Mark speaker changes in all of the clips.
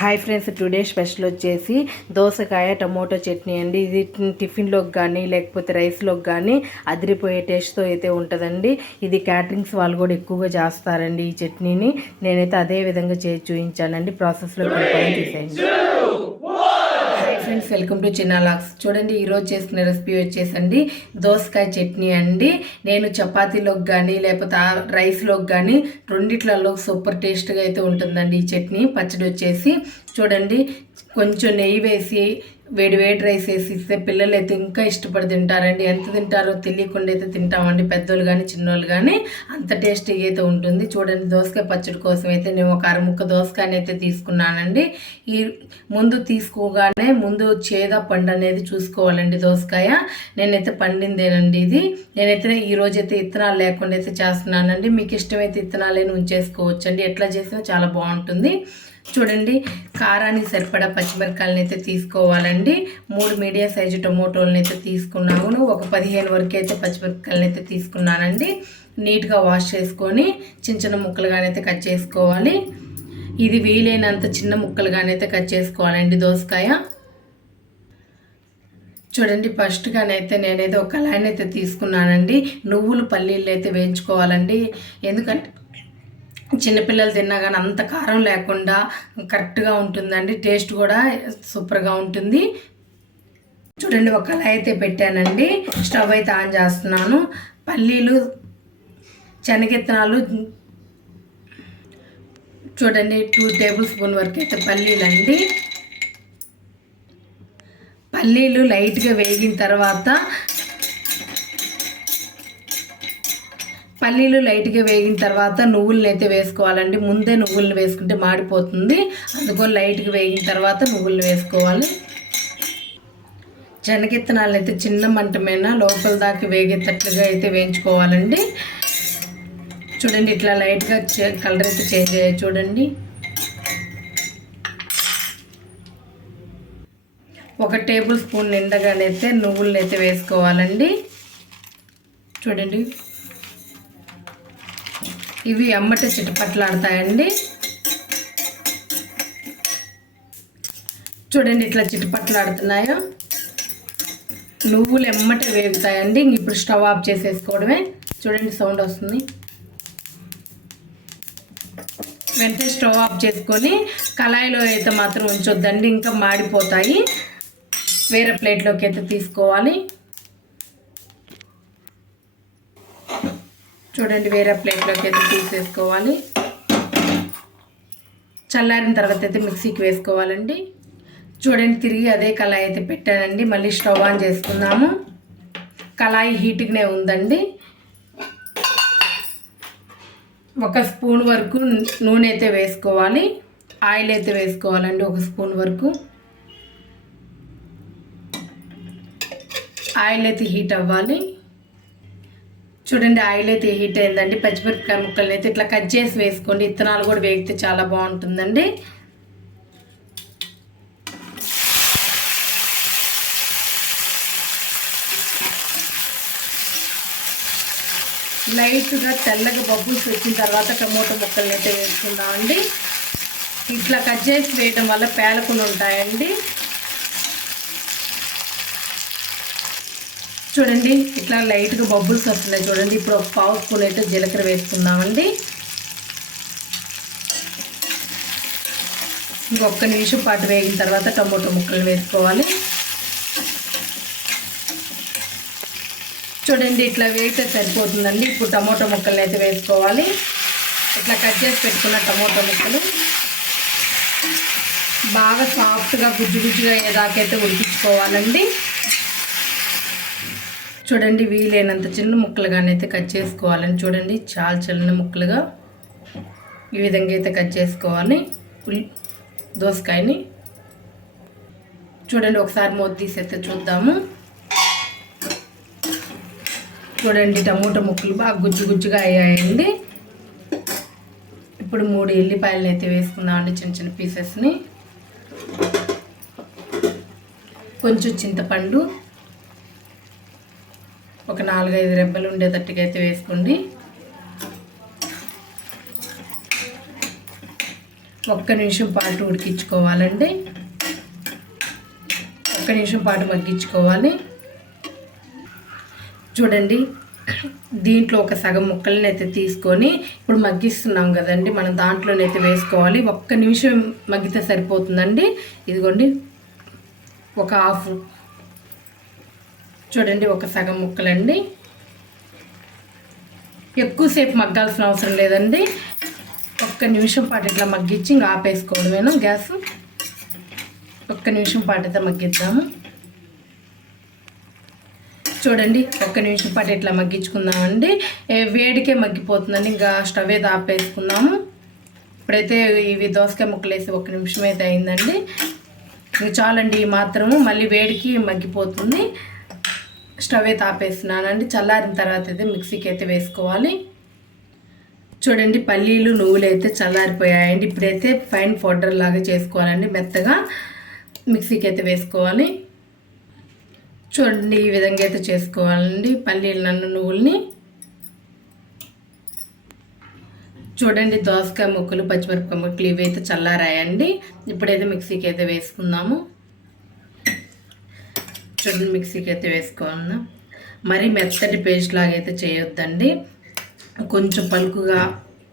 Speaker 1: Hi friends today special వచ్చేసి దోసకాయ tomato chutney అండి. ఇది టిఫిన్లోకి కానీ లేకపోతే రైస్లోకి కానీ అదిరిపోయే టేస్ట్తో అయితే ఉంటుందండి. ఇది క్యాటరింగ్స్ వాళ్ళు కూడా ఎక్కువగా చేస్తారండి ఈ చట్నీని. నేనైతే అదే విధంగా చేసి చూపించానండి. ప్రాసెస్లో కలిపి చూసేయండి. వెల్కమ్ టు చిన్న లాక్స్. చూడండి ఈరోజు చేసుకునే రెసిపీ వచ్చేసండి. దోసకాయ చట్నీ అండి. నేను చపాతీలోకి కానీ లేకపోతే రైస్లోకి కానీ రెండిట్లలో సూపర్ టేస్ట్గా అయితే ఉంటుందండి ఈ చట్నీ. పచ్చడి వచ్చేసి చూడండి కొంచెం నెయ్యి వేసి వేడి వేడి రైస్ వేసి ఇస్తే పిల్లలు అయితే ఇంకా ఇష్టపడి తింటారండి. ఎంత తింటారో తెలియకుండా అయితే తింటామండి. పెద్దోళ్ళు కానీ చిన్నోళ్ళు కానీ అంత టేస్టీగా అయితే ఉంటుంది. చూడండి దోసకాయ పచ్చడి కోసం అయితే నేను ఒక అరముక్క దోసకాయని అయితే తీసుకున్నానండి. ఈ ముందు తీసుకోగానే ముందు చేద పండు అనేది చూసుకోవాలండి దోసకాయ. నేనైతే పండిందేనండి ఇది. నేనైతే ఈ రోజు అయితే ఇత్తనాలు లేకుండా అయితే చేస్తున్నానండి. మీకు ఇష్టమైతే ఇత్తనాలేని ఉంచేసుకోవచ్చండి. ఎట్లా చేసినా చాలా బాగుంటుంది. చూడండి కారానికి సరిపడా పచ్చిమిరకాయలను అయితే తీసుకోవాలండి. మూడు మీడియం సైజు టొమాటోలను అయితే తీసుకున్నాను. ఒక పదిహేను వరకు అయితే పచ్చిమిరపకాయలను అయితే తీసుకున్నానండి. నీట్గా వాష్ చేసుకొని చిన్న చిన్న ముక్కలుగానైతే కట్ చేసుకోవాలి. ఇది వీలైనంత చిన్న ముక్కలుగానైతే కట్ చేసుకోవాలండి దోసకాయ. చూడండి ఫస్ట్గానైతే నేనైతే ఒక లైన్ అయితే తీసుకున్నానండి. నువ్వులు పల్లీలు అయితే వేయించుకోవాలండి. ఎందుకంటే చిన్నపిల్లలు తిన్నా కానీ అంత కారం లేకుండా కరెక్ట్గా ఉంటుందండి. టేస్ట్ కూడా సూపర్గా ఉంటుంది. చూడండి ఒక కళాయి అయితే పెట్టానండి. స్టవ్ అయితే ఆన్ చేస్తున్నాను. పల్లీలు శనగిత్తనాలు చూడండి టూ టేబుల్ స్పూన్ వరకు అయితే పల్లీలు అండి పల్లీలు లైట్గా వేగిన తర్వాత పల్లీలు లైట్గా వేగిన తర్వాత నువ్వులను అయితే వేసుకోవాలండి. ముందే నువ్వులను వేసుకుంటే మాడిపోతుంది. అందుకని లైట్గా వేగిన తర్వాత నువ్వులు వేసుకోవాలి. శనగిత్తనాలు అయితే చిన్న మంట మీద లోపల దాకా వేగేటట్లుగా అయితే వేయించుకోవాలండి. చూడండి ఇట్లా లైట్గా కలర్ అయితే చేంజ్ అయ్యాయి చూడండి. ఒక టేబుల్ స్పూన్ నిండగానైతే నువ్వులను అయితే వేసుకోవాలండి. చూడండి. ఇవి అమ్మట చిటపట్లాడతాయండి చూడండి ఇట్లా చిటపట్లాడుతున్నాయో నువ్వులు ఎమ్మట వేగుతాయండి. ఇప్పుడు స్టవ్ ఆఫ్ చేసేసుకోవడమే. చూడండి సౌండ్ వస్తుంది. వెంటనే స్టవ్ ఆఫ్ చేసుకొని కళాయిలో అయితే మాత్రం ఉంచొద్దండి. ఇంకా మాడిపోతాయి. వేరే ప్లేట్లోకి అయితే తీసుకోవాలి. చూడండి వేరే ప్లేట్లోకి అయితే తీసేసుకోవాలి. చల్లారిన తర్వాత అయితే మిక్సీకి వేసుకోవాలండి. చూడండి తిరిగి అదే కళాయి అయితే పెట్టానండి. మళ్ళీ స్టవ్ ఆన్ చేసుకుందాము. కళాయి హీట్గానే ఉందండి. ఒక స్పూన్ వరకు నూనె అయితే వేసుకోవాలి. ఆయిల్ అయితే వేసుకోవాలండి ఒక స్పూన్ వరకు. ఆయిల్ అయితే హీట్ అవ్వాలి. చూడండి ఆయిల్ అయితే హీట్ అయిందండి. పచ్చిమిరపకాయ ముక్కల్ని అయితే ఇట్లా కట్ చేసి వేసుకోండి. ఇత్తనాలు కూడా వేగితే చాలా బాగుంటుందండి. లైట్గా తెల్లగా బబ్బుల్స్ వచ్చిన తర్వాత టమోటా ముక్కల్ని అయితే వేసుకుందామండి. ఇట్లా కట్ చేసి వేయడం వల్ల పేలకుండా ఉంటాయండి. చూడండి ఇట్లా లైట్గా బబ్బుల్స్ వస్తున్నాయి చూడండి. ఇప్పుడు ఒక పావు స్పూన్ అయితే జీలకర్ర వేసుకుందామండి ఇంకొక నిమిషం పాటు వేగిన తర్వాత టమోటో ముక్కలు వేసుకోవాలి. చూడండి ఇట్లా వేస్తే సరిపోతుందండి. ఇప్పుడు టమోటో ముక్కలు అయితే వేసుకోవాలి. ఇట్లా కట్ చేసి పెట్టుకున్న టమోటో ముక్కలు. బాగా సాఫ్ట్గా గుజ్జు గుజ్జుగా అయ్యేదాకైతే ఉడికించుకోవాలండి. చూడండి వీలైనంత చిన్న ముక్కలుగానైతే కట్ చేసుకోవాలని చూడండి. చాలా చిన్న ముక్కలుగా ఈ విధంగా అయితే కట్ చేసుకోవాలి. దోసకాయని చూడండి ఒకసారి మూత తీసేస్తే చూద్దాము. చూడండి టమోటా ముక్కలు బాగా గుజ్జు గుజ్జుగా అయ్యాయండి. ఇప్పుడు మూడు ఎల్లిపాయలను అయితే వేసుకుందామండి చిన్న చిన్న పీసెస్ని కొంచెం చింతపండు ఒక నాలుగైదు రెబ్బలు ఉండేటట్టుగా అయితే వేసుకోండి. ఒక్క నిమిషం పాటు ఉడికించుకోవాలండి. ఒక్క నిమిషం పాటు మగ్గించుకోవాలి. చూడండి దీంట్లో ఒక సగం ముక్కలని అయితే తీసుకొని ఇప్పుడు మగ్గిస్తున్నాం కదండి మనం దాంట్లోనైతే వేసుకోవాలి. ఒక్క నిమిషం మగ్గితే సరిపోతుందండి. ఇదిగోండి ఒక హాఫ్ చూడండి ఒక సగం ముక్కలండి. ఎక్కువసేపు మగ్గాల్సిన అవసరం లేదండి. ఒక్క నిమిషం పాటు ఇట్లా మగ్గించి ఇంకా ఆపేసుకోవడమేనా గ్యాస్? ఒక్క నిమిషం పాటు అయితే మగ్గిద్దాము. చూడండి ఒక్క నిమిషం పాటు ఇట్లా మగ్గించుకుందామండి. వేడికే మగ్గిపోతుందండి. ఇంకా స్టవ్ అయితే ఆపేసుకుందాము. ఇప్పుడైతే ఇవి దోసకాయ ముక్కలు వేసి ఒక్క నిమిషం అయితే అయిందండి. ఇంకా చాలండి ఈ మాత్రము. మళ్ళీ వేడికి మగ్గిపోతుంది. స్టవ్ అయితే ఆపేస్తున్నానండి చల్లారిన తర్వాత అయితే మిక్సీకి అయితే వేసుకోవాలి. చూడండి పల్లీలు నువ్వులు అయితే చల్లారిపోయాయండి. ఇప్పుడైతే ఫైన్ పౌడర్ లాగా చేసుకోవాలండి. మెత్తగా మిక్సీకి అయితే వేసుకోవాలి. చూడండి ఈ విధంగా అయితే చేసుకోవాలండి. పల్లీలు నన్ను నువ్వుల్ని. చూడండి దోసకాయ ముక్కలు పచ్చిమిరపకాయ ముక్కలు ఇవి అయితే చల్లారాయండి. ఇప్పుడైతే మిక్సీకి అయితే వేసుకుందాము. చూడండి మిక్సీకి అయితే వేసుకోవాలన్నా. మరి మెత్తటి పేస్ట్ లాగా అయితే చేయొద్దండి. కొంచెం పలుకుగా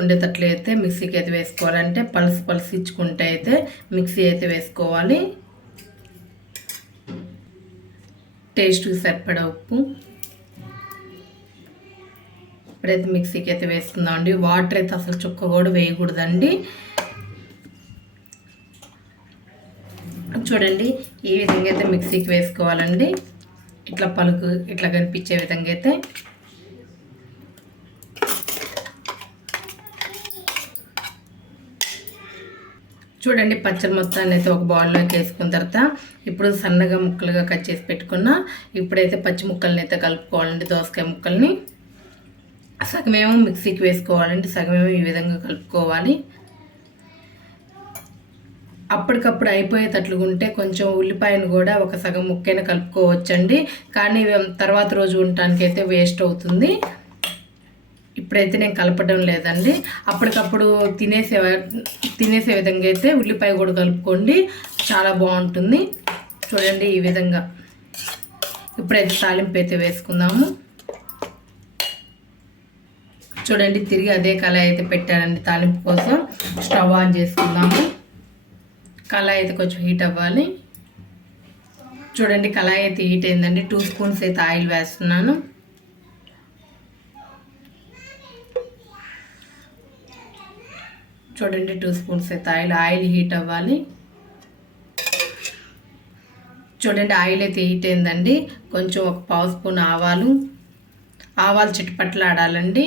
Speaker 1: ఉండేటట్లు అయితే మిక్సీకి అయితే వేసుకోవాలంటే పలుసు పలుసు ఇచ్చుకుంటే అయితే మిక్సీ అయితే వేసుకోవాలి. టేస్ట్కి సరిపడా ఉప్పు. ఇప్పుడైతే మిక్సీకి అయితే వేసుకుందామండి. వాటర్ అయితే అసలు చుక్క కూడా వేయకూడదండి. చూడండి ఈ విధంగా అయితే మిక్సీకి వేసుకోవాలండి. ఇట్లా పలుకు ఇట్లా కనిపించే విధంగా అయితే. చూడండి పచ్చడి మొత్తాన్ని అయితే ఒక బౌల్లోకి వేసుకున్న తర్వాత ఇప్పుడు సన్నగా ముక్కలుగా కట్ చేసి పెట్టుకున్న ఇప్పుడైతే పచ్చి ముక్కల్ని అయితే కలుపుకోవాలండి దోసకాయ ముక్కల్ని. సగమేమో మిక్సీకి వేసుకోవాలండి సగమేమో ఈ విధంగా కలుపుకోవాలి. అప్పటికప్పుడు అయిపోయేటట్లుగా ఉంటే కొంచెం ఉల్లిపాయను కూడా ఒక సగం ముక్కైన కలుపుకోవచ్చండి. కానీ తర్వాత రోజు ఉండటానికి అయితే వేస్ట్ అవుతుంది. ఇప్పుడైతే నేను కలపడం లేదండి. అప్పటికప్పుడు తినేసే తినేసే విధంగా అయితే ఉల్లిపాయ కూడా కలుపుకోండి. చాలా బాగుంటుంది. చూడండి ఈ విధంగా. ఇప్పుడైతే తాలింపు అయితే వేసుకుందాము. చూడండి తిరిగి అదే కళాయి అయితే పెట్టానండి తాలింపు కోసం. స్టవ్ ఆన్ చేసుకుందాము. కళాయి అయితే కొంచెం హీట్ అవ్వాలి. చూడండి కళాయి అయితే హీట్ అయిందండి. టూ స్పూన్స్ అయితే ఆయిల్ వేస్తున్నాను. చూడండి టూ స్పూన్స్ అయితే ఆయిల్ ఆయిల్ హీట్ అవ్వాలి. చూడండి ఆయిల్ అయితే హీట్ అయిందండి. కొంచెం ఒక పావు స్పూన్ ఆవాలు. ఆవాలు చిట్టుపట్లు ఆడాలండి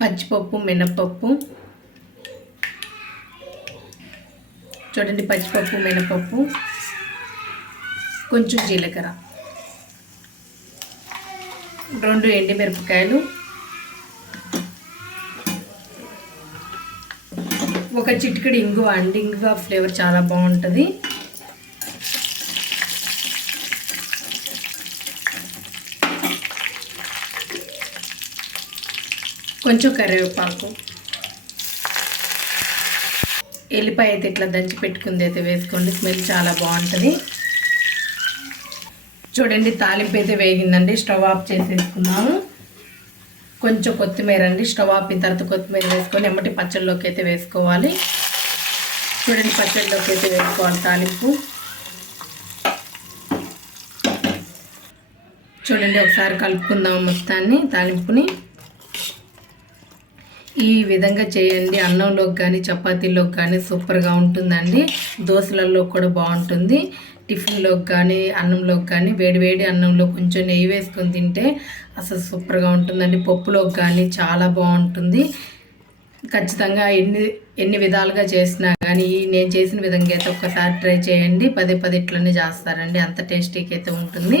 Speaker 1: పచ్చిపప్పు మినప్పప్పు చూడండి పచ్చిపప్పు మినపప్పు కొంచెం జీలకర్ర. రెండు ఎండిమిరపకాయలు ఒక చిటికడి ఇంగువ అండి ఇంగువ ఫ్లేవర్ చాలా బాగుంటుంది. కొంచెం కరివేపాకు. ఎల్లిపాయ అయితే ఇట్లా దంచి పెట్టుకుంది అయితే వేసుకోండి. స్మెల్ చాలా బాగుంటుంది. చూడండి తాలింపు అయితే వేగిందండి. స్టవ్ ఆఫ్ చేసేసుకున్నాము. కొంచెం కొత్తిమీర అండి. స్టవ్ ఆపిన తర్వాత కొత్తిమీర వేసుకొని ఎమ్మటి పచ్చళ్ళలోకి అయితే వేసుకోవాలి. చూడండి పచ్చళ్ళలోకి అయితే వేసుకోవాలి తాలింపు. చూడండి ఒకసారి కలుపుకుందాం మొత్తాన్ని తాలింపుని. ఈ విధంగా చేయండి. అన్నంలోకి కానీ చపాతీలోకి కానీ సూపర్గా ఉంటుందండి. దోశలలో కూడా బాగుంటుంది. టిఫిన్లోకి కానీ అన్నంలోకి కానీ వేడి వేడి అన్నంలో కొంచెం నెయ్యి వేసుకొని తింటే అసలు సూపర్గా ఉంటుందండి. పప్పులోకి కానీ చాలా బాగుంటుంది. ఖచ్చితంగా ఎన్ని ఎన్ని విధాలుగా చేసినా కానీ నేను చేసిన విధంగా అయితే ఒక్కసారి ట్రై చేయండి. పదే పది ఇట్లనే చేస్తారండి. అంత టేస్టీకి అయితే ఉంటుంది.